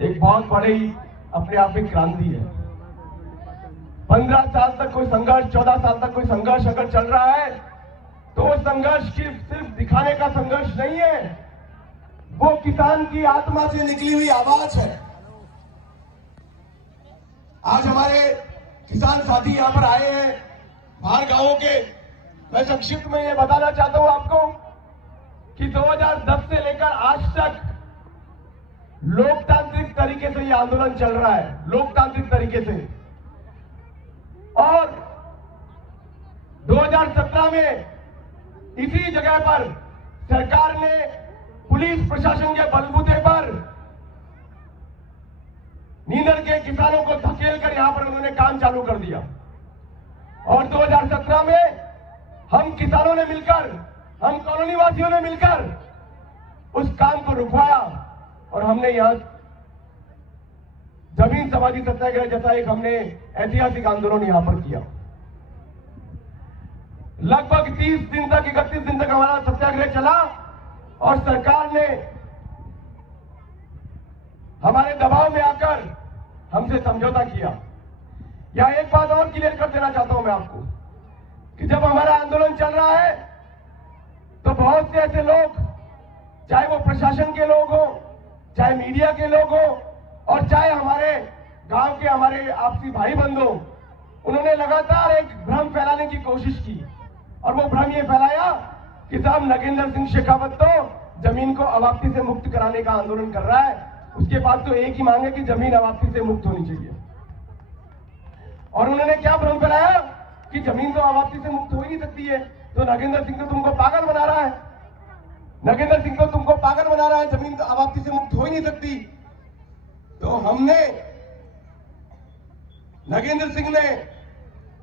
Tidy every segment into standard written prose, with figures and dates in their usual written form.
एक बहुत बड़ी अपने आप में क्रांति है। 15 साल तक कोई संघर्ष, 14 साल तक कोई संघर्ष अगर चल रहा है तो वो संघर्ष सिर्फ दिखाने का संघर्ष नहीं है, वो किसान की आत्मा से निकली हुई आवाज है। आज हमारे किसान साथी यहां पर आए हैं बाहर गांवों के। मैं संक्षिप्त में ये बताना चाहता हूं आपको कि 2010 से लेकर आज तक लोकतांत्रिक तरीके से ये आंदोलन चल रहा है, लोकतांत्रिक तरीके से। और 2017 में इसी जगह पर सरकार ने पुलिस प्रशासन के बलबूते पर नींदर के किसानों को धकेल कर यहां पर उन्होंने काम चालू कर दिया। और 2017 में हम किसानों ने मिलकर, हम कॉलोनी वासियों ने मिलकर उस काम को रुकवाया और हमने यहां जमीन समाधि सत्याग्रह जैसा एक हमने ऐतिहासिक आंदोलन यहां पर किया। लगभग 30 दिन तक, 31 दिन तक हमारा सत्याग्रह चला और सरकार ने हमारे दबाव में आकर हमसे समझौता किया। यहां एक बात और क्लियर कर देना चाहता हूं मैं आपको कि जब हमारा आंदोलन चल रहा है तो बहुत से ऐसे लोग, चाहे वो प्रशासन के लोग हो, चाहे मीडिया के लोग हो और चाहे हमारे गांव के हमारे आपसी भाई बंधु, उन्होंने लगातार एक भ्रम फैलाने की कोशिश की। और वो भ्रम ये फैलाया कि साहब नगेंद्र सिंह शेखावत तो जमीन को अवाप्ति से मुक्त कराने का आंदोलन कर रहा है, उसके पास तो एक ही मांग है कि जमीन अवाप्ति से मुक्त होनी चाहिए। और उन्होंने क्या भ्रम फैलाया कि जमीन तो अवाप्ति से मुक्त हो ही नहीं सकती है, तो नगेंद्र सिंह तो तुमको पागल बना रहा है, नगेंद्र सिंह तो तुमको पागल बना रहा है, जमीन तो अवाप्ति से मुक्त हो ही नहीं सकती। तो हमने, नगेंद्र सिंह ने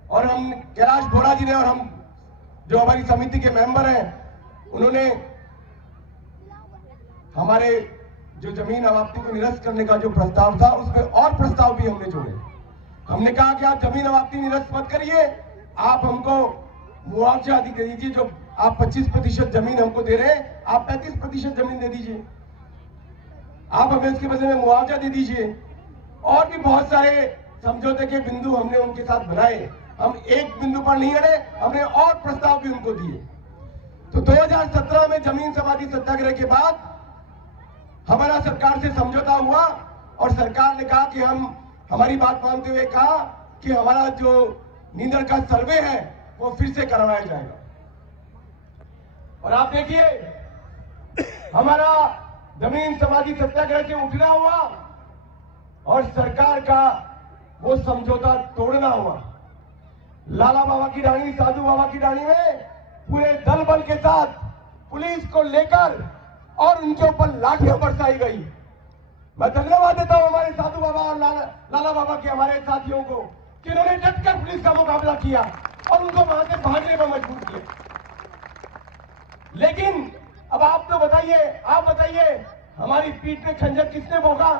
और हम कैलाश बोरा जी ने और हम जो हमारी समिति के मेंबर हैं, उन्होंने हमारे जो जमीन अवाप्ति को निरस्त करने का जो प्रस्ताव था उसमें और प्रस्ताव भी हमने जोड़े। हमने कहा कि आप जमीन अवाप्ति निरस्त मत करिए, आप हमको मुआवजा दे दीजिए। जो आप 25% जमीन हमको दे रहे हैं, आप 35% जमीन दे दीजिए, आप हमें इसके बदले में मुआवजा दे दीजिए। और भी बहुत सारे समझौते के बिंदु हमने उनके साथ बनाए। हम एक बिंदु पर नहीं अड़े, हमने और प्रस्ताव भी उनको दिए। तो 2017 में जमीन समाधि सत्याग्रह के बाद हमारा सरकार से समझौता हुआ और सरकार ने कहा कि हमारी बात मानते हुए कहा कि हमारा जो नींदर का सर्वे है वो फिर से करवाया जाएगा। और आप देखिए हमारा जमीन समाधि सत्याग्रह से उठना हुआ और सरकार का वो समझौता तोड़ना हुआ। लाला बाबा की रानी, साधु बाबा की रानी में पूरे दल बल के साथ पुलिस को लेकर और उनके ऊपर लाठियां बरसाई गई। मैं धन्यवाद देता हूं हमारे साधु बाबा और लाला बाबा के हमारे साथियों को कि उन्होंने डटकर पुलिस का मुकाबला किया और उनको वहां से भागने में मजबूर किया। लेकिन अब आप तो बताइए, आप बताइए, हमारी पीठ में खंजर किसने भोंका?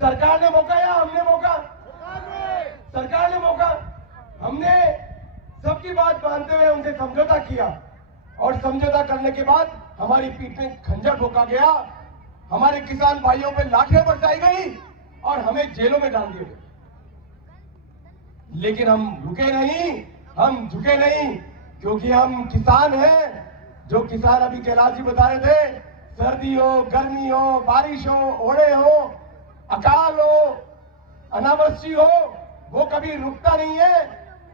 सरकार ने भोंका या हमने भोंका? सरकार ने भोंका। हमने सबकी बात मानते हुए उनसे समझौता किया और समझौता करने के बाद हमारी पीठ में खंजर भोंका गया, हमारे किसान भाइयों पे लाठियां बरसाई गई और हमें जेलों में डाल दिया गया। लेकिन हम रुके नहीं, हम झुके नहीं, क्योंकि हम किसान हैं। जो किसान अभी कैलाश जी बता रहे थे, सर्दी हो, गर्मी हो, बारिश हो, ओढ़े हो, अकाल हो, अनावृष्टि हो, वो कभी रुकता नहीं है।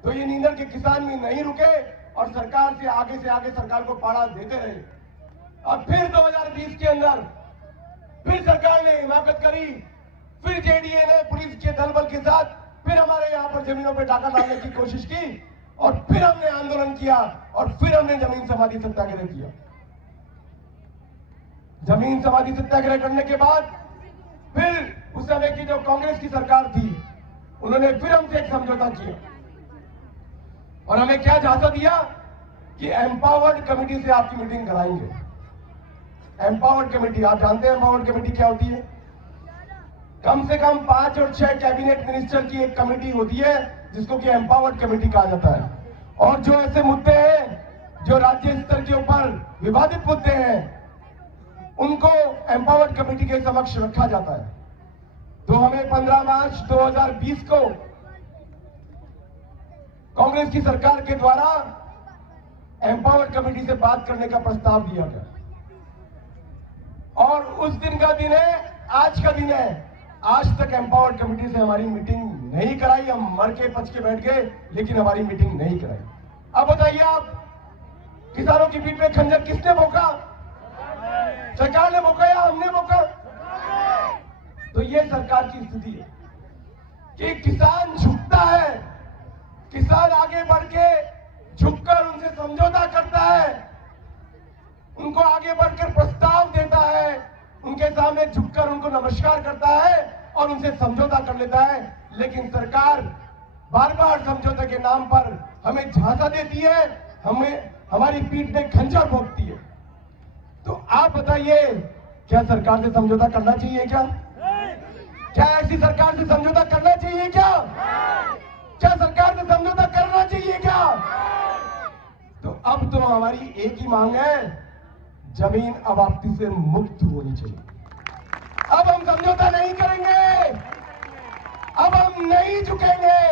तो ये नींदर के किसान भी नहीं रुके और सरकार से आगे सरकार को पाड़ा देते रहे। अब फिर 2020 के अंदर फिर सरकार ने हिमाकत करी, फिर जेडीए ने पुलिस के दल बल के साथ फिर हमारे यहाँ पर जमीनों पे डाका डालने की कोशिश की और फिर हमने आंदोलन किया और फिर हमने जमीन समाधि सत्याग्रह किया। जमीन समाधि सत्याग्रह करने के बाद फिर उस समय की जो कांग्रेस की सरकार थी, उन्होंने फिर हमसे एक समझौता किया और हमें क्या झांसा दिया कि एम्पावर्ड कमेटी से आपकी मीटिंग कराएंगे। एम्पावर्ड कमेटी, आप जानते हैं एम्पावर्ड कमेटी क्या होती है? कम से कम 5 और 6 कैबिनेट मिनिस्टर की एक कमेटी होती है जिसको कि एम्पावर्ड कमेटी कहा जाता है। और जो ऐसे मुद्दे हैं जो राज्य स्तर के ऊपर विवादित मुद्दे हैं, उनको एम्पावर्ड कमेटी के समक्ष रखा जाता है। तो हमें 15 मार्च 2020 को कांग्रेस की सरकार के द्वारा एम्पावर्ड कमेटी से बात करने का प्रस्ताव दिया गया और उस दिन का दिन है, आज का दिन है। आज तक एम्पावर्ड कमेटी से हमारी मीटिंग नहीं कराई। हम मर के पच के बैठ गए, लेकिन हमारी मीटिंग नहीं कराई। अब बताइए आप, किसानों की पीठ में खंजर किसने भोंका? सरकार ने भोंका या हमने भोंका? तो ये सरकार की स्थिति है कि किसान झुकता है, किसान आगे बढ़ के झुककर उनसे समझौता करता है, उनको आगे बढ़कर प्रस्ताव देता है, उनके सामने झुककर उनको नमस्कार करता है और उनसे समझौता कर लेता है। लेकिन सरकार बार बार समझौते के नाम पर हमें झांसा देती है, हमें हमारी पीठ में खंजर भोंकती है। तो आप बताइए, क्या सरकार से समझौता करना चाहिए? क्या ऐसी सरकार से समझौता करना चाहिए? क्या सरकार से समझौता करना चाहिए? तो अब तो हमारी एक ही मांग है, जमीन अवाप्ति से मुक्त होनी चाहिए। अब हम समझौता नहीं करेंगे, अब हम नहीं झुकेंगे।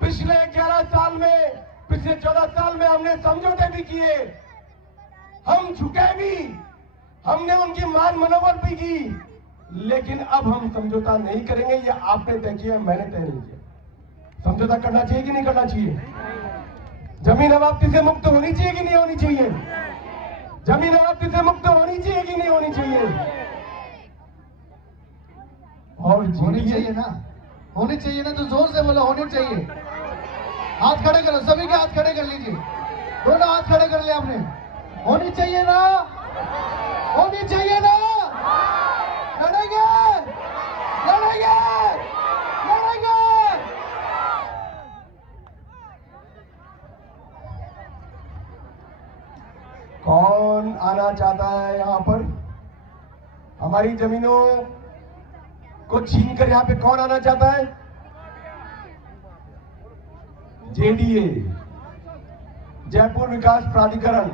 पिछले 11 साल में, पिछले 14 साल में हमने समझौते भी किए, हम झुके भी, हमने उनकी मान मनोबल भी की, लेकिन अब हम समझौता नहीं करेंगे। ये आपने तय किया, मैंने तय नहीं किया। समझौता करना चाहिए कि नहीं करना चाहिए? जमीन अवाप्ति से मुक्त होनी चाहिए कि नहीं होनी चाहिए? जमीन अवाप्ति से मुक्त होनी चाहिए कि नहीं होनी चाहिए? और होनी चाहिए ना, होनी चाहिए ना, तो जोर से बोलो, होनी चाहिए। हाथ खड़े करो, सभी के हाथ खड़े कर लीजिए, दोनों हाथ खड़े कर लिया आपने। होनी चाहिए ना, होनी चाहिए ना, लड़ेंगे, लड़ेंगे, लड़ेंगे। कौन आना चाहता है यहां पर? हमारी जमीनों को छीनकर यहां पे कौन आना चाहता है? जेडीए, जयपुर विकास प्राधिकरण।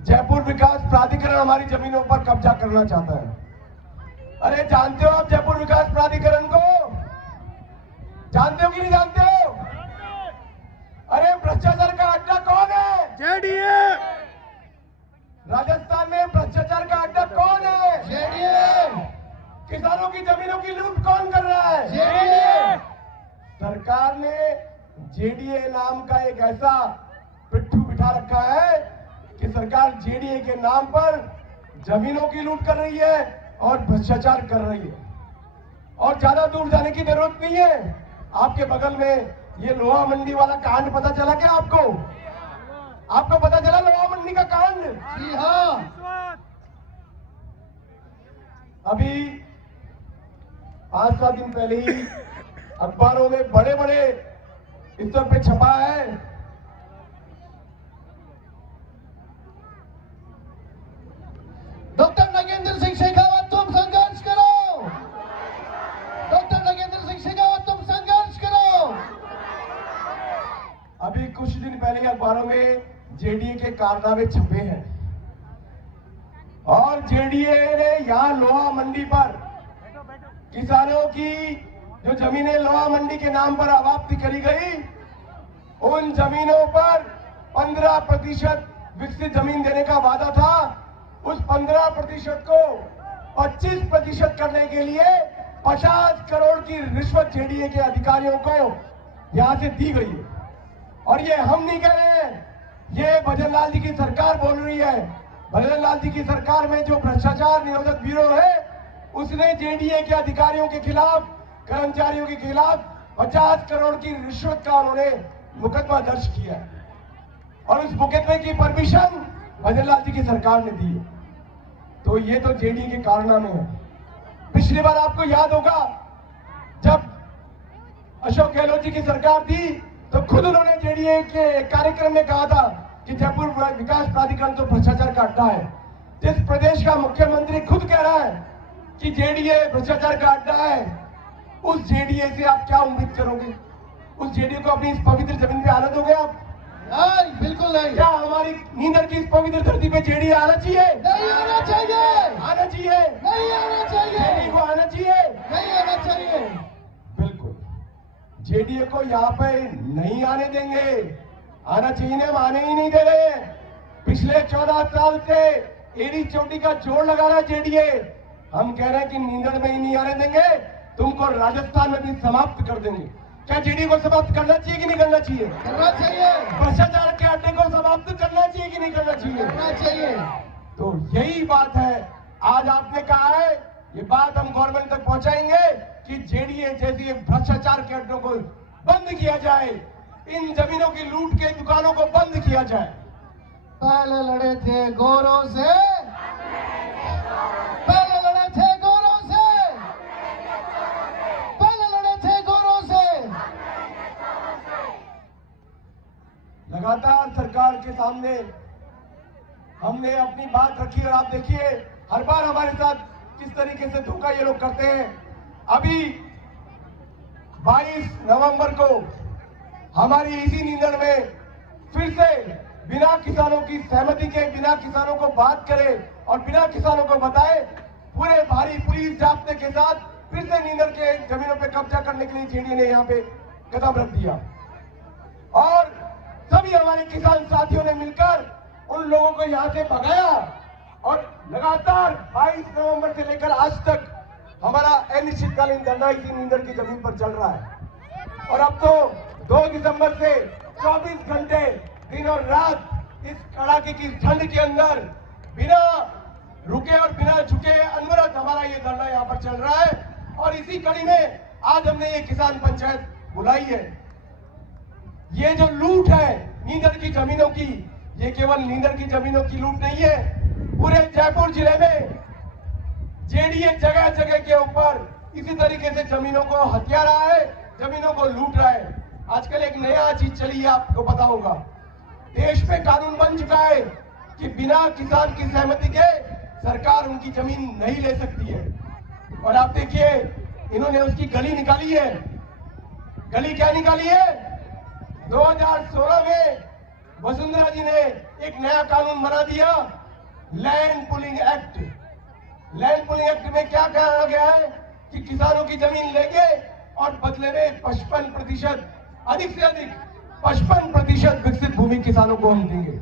जयपुर विकास प्राधिकरण हमारी जमीनों पर कब्जा करना चाहता है। अरे जानते हो आप जयपुर विकास प्राधिकरण को? जानते हो कि नहीं जानते हो? अरे भ्रष्टाचार का अड्डा कौन है? जेडीए। राजस्थान में भ्रष्टाचार का अड्डा कौन है? जेडीए। किसानों की जमीनों की लूट कौन कर रहा है? जेडीए। सरकार ने जेडीए नाम का एक ऐसा पिट्ठू बिठा रखा है कि सरकार जेडीए के नाम पर जमीनों की लूट कर रही है और भ्रष्टाचार कर रही है। और ज्यादा दूर जाने की जरूरत नहीं है। आपके बगल में ये लोहा मंडी वाला कांड पता चला क्या आपको? आपको पता चला लोहा मंडी का कांड? जी हाँ। अभी 5-7 दिन पहले ही अखबारों में बड़े बड़े स्तर पे छपा है, डॉक्टर नागेंद्र सिंह शेखावत तुम संघर्ष करो, डॉक्टर नागेंद्र सिंह शेखावत तुम संघर्ष करो। अभी कुछ दिन पहले ही अखबारों में जेडीए के कारनामे छपे हैं और जेडीए ने यहां लोहा मंडी पर किसानों की जो जमीनें लोहा मंडी के नाम पर अवाप्ति करी गई, उन जमीनों पर 15% विकसित जमीन देने का वादा था। उस 15% को 25% करने के लिए 50 करोड़ की रिश्वत जेडीए के अधिकारियों को यहां से दी गई है। और ये हम नहीं कह रहे हैं, ये भजन लाल जी की सरकार बोल रही है। भजन लाल जी की सरकार में जो भ्रष्टाचार निरोधक ब्यूरो है, उसने जेडीए के अधिकारियों के खिलाफ, कर्मचारियों के खिलाफ 50 करोड़ की रिश्वत का उन्होंने मुकदमा दर्ज किया है और उस मुकदमे की परमिशन भजन लाल जी की सरकार ने दी है। तो ये तो जेडीए के कारनामे हैं। पिछली बार आपको याद होगा, जब अशोक गहलोत जी की सरकार थी तो खुद उन्होंने जेडीए के कार्यक्रम में कहा था कि जयपुर विकास प्राधिकरण तो भ्रष्टाचार का अड्डा है। जिस प्रदेश का मुख्यमंत्री खुद कह रहा है कि जेडीए भ्रष्टाचार का अड्डा है, उस जेडीए से आप क्या उम्मीद करोगे? उस जेडीए को अपनी इस पवित्र जमीन पे आने दोगे आप? नहीं, बिल्कुल नहीं। क्या हमारी नींदर की इस पवित्र धरती पे जेडी आना चाहिए? नहीं आना चाहिए। आना चाहिए? नहीं आना चाहिए। जेडी को आना चाहिए? नहीं आना चाहिए। बिल्कुल, जेडीए को यहाँ पे नहीं आने देंगे। आना चाहिए ना, हम आने ही नहीं दे रहे हैं। पिछले 14 साल से एड़ी चोटी का जोड़ लगा रहा है जेडीए। हम कह रहे हैं कि नींदड़ में ही नहीं आने देंगे, तुमको राजस्थान में भी समाप्त कर देंगे। क्या जेडीए को समाप्त करना चाहिए कि नहीं करना चाहिए? करना चाहिए। भ्रष्टाचार के अड्डे को समाप्त करना चाहिए कि नहीं करना चाहिए? करना चाहिए। तो यही बात है, आज आपने कहा है, ये बात हम गवर्नमेंट तक पहुंचाएंगे कि जेडीए जैसी भ्रष्टाचार के अड्डों को बंद किया जाए, इन जमीनों की लूट के दुकानों को बंद किया जाए। पहले लड़े थे गोरों से, पहले लड़े थे गोरों से, पहले लड़े थे गोरों से। लगातार सरकार के सामने हमने अपनी बात रखी और आप देखिए हर बार हमारे साथ किस तरीके से धोखा ये लोग करते हैं। अभी 22 नवंबर को हमारी इसी नींदड़ में फिर से बिना किसानों की सहमति के, बिना किसानों को बात करे और बिना किसानों को बताए पूरे भारी पुलिस जाब्ते के साथ फिर से नींदड़ के जमीनों पे कब्जा करने के लिए जेडीए ने यहाँ पे कदम रख दिया और सभी हमारे किसान साथियों ने मिलकर उन लोगों को यहाँ से भगाया और लगातार 22 नवंबर से लेकर आज तक हमारा अनिश्चितकालीन धरना इसी नींदड़ की जमीन पर चल रहा है। और अब तो 2 दिसंबर से 24 घंटे दिन और रात इस कड़ाके की ठंड के अंदर बिना रुके और बिना झुके अनवरत हमारा ये धरना यहाँ पर चल रहा है। और इसी कड़ी में आज हमने ये किसान पंचायत बुलाई है। ये जो लूट है नींदड़ की जमीनों की, ये केवल नींदड़ की जमीनों की लूट नहीं है, पूरे जयपुर जिले में जेडीए जगह जगह के ऊपर इसी तरीके से जमीनों को हथिया रहा है, जमीनों को लूट रहा है। आजकल एक नया चीज चली है, आपको पता होगा, देश में कानून बन चुका है कि बिना किसान की सहमति के सरकार उनकी जमीन नहीं ले सकती है। और आप देखिए इन्होंने उसकी गली निकाली है। गली क्या निकाली है? 2016 में वसुंधरा जी ने एक नया कानून बना दिया, land pulling act. Land pulling act में क्या कहा गया है कि किसानों की जमीन लेंगे और बदले में 55%, अधिक से अधिक 55% विकसित भूमि किसानों को हम देंगे।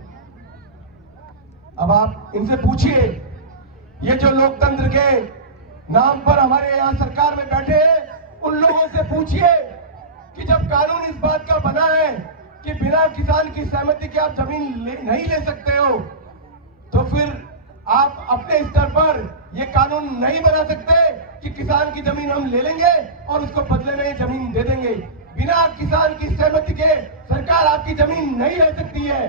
अब आप इनसे पूछिए, ये जो लोकतंत्र के नाम पर हमारे यहाँ सरकार में बैठे हैं, उन लोगों से पूछिए कि जब कानून इस बात का बना है कि बिना किसान की सहमति के आप जमीन नहीं ले सकते हो, तो फिर आप अपने स्तर पर ये कानून नहीं बना सकते कि किसान की जमीन हम ले लेंगे और उसको बदले में जमीन दे देंगे। बिना किसान की सहमति के सरकार आपकी जमीन नहीं ले सकती है।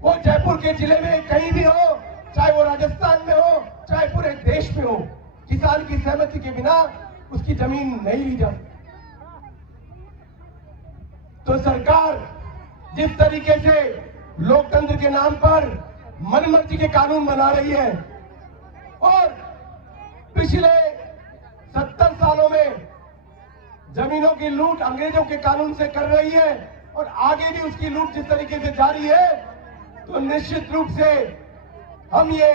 वो जयपुर के जिले में कहीं भी हो, चाहे वो राजस्थान में हो, चाहे पूरे देश में हो, किसान की सहमति के बिना उसकी जमीन नहीं ली जा सकती। तो सरकार जिस तरीके से लोकतंत्र के नाम पर मनमर्जी के कानून बना रही है और पिछले 70 सालों में जमीनों की लूट अंग्रेजों के कानून से कर रही है और आगे भी उसकी लूट जिस तरीके से जारी है, तो निश्चित रूप से हम ये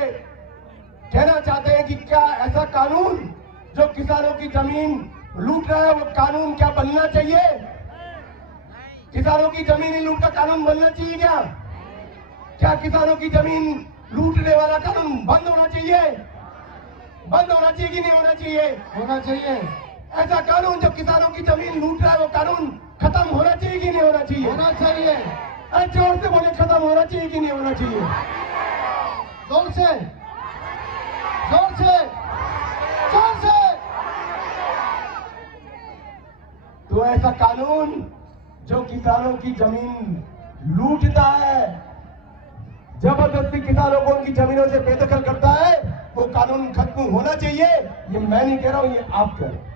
कहना चाहते हैं कि क्या ऐसा कानून जो किसानों की जमीन लूट रहा है वो कानून क्या बनना चाहिए? किसानों की जमीन लूट का कानून बनना चाहिए क्या? क्या किसानों की जमीन लूटने वाला कानून बंद होना चाहिए? बंद होना चाहिए कि नहीं होना चाहिए? होना चाहिए। ऐसा कानून जो किसानों की जमीन लूट रहा है वो कानून खत्म होना चाहिए कि नहीं होना चाहिए? होना चाहिए। अरे जोर से बोले, खत्म होना चाहिए कि नहीं होना चाहिए? जोर से, जोर से, जोर से। तो ऐसा कानून जो किसानों की जमीन लूटता है, जबरदस्ती किसानों को उनकी जमीनों से बेदखल करता है, वो कानून खत्म होना चाहिए। ये मैं नहीं कह रहा हूं, ये आप कह रहे हैं।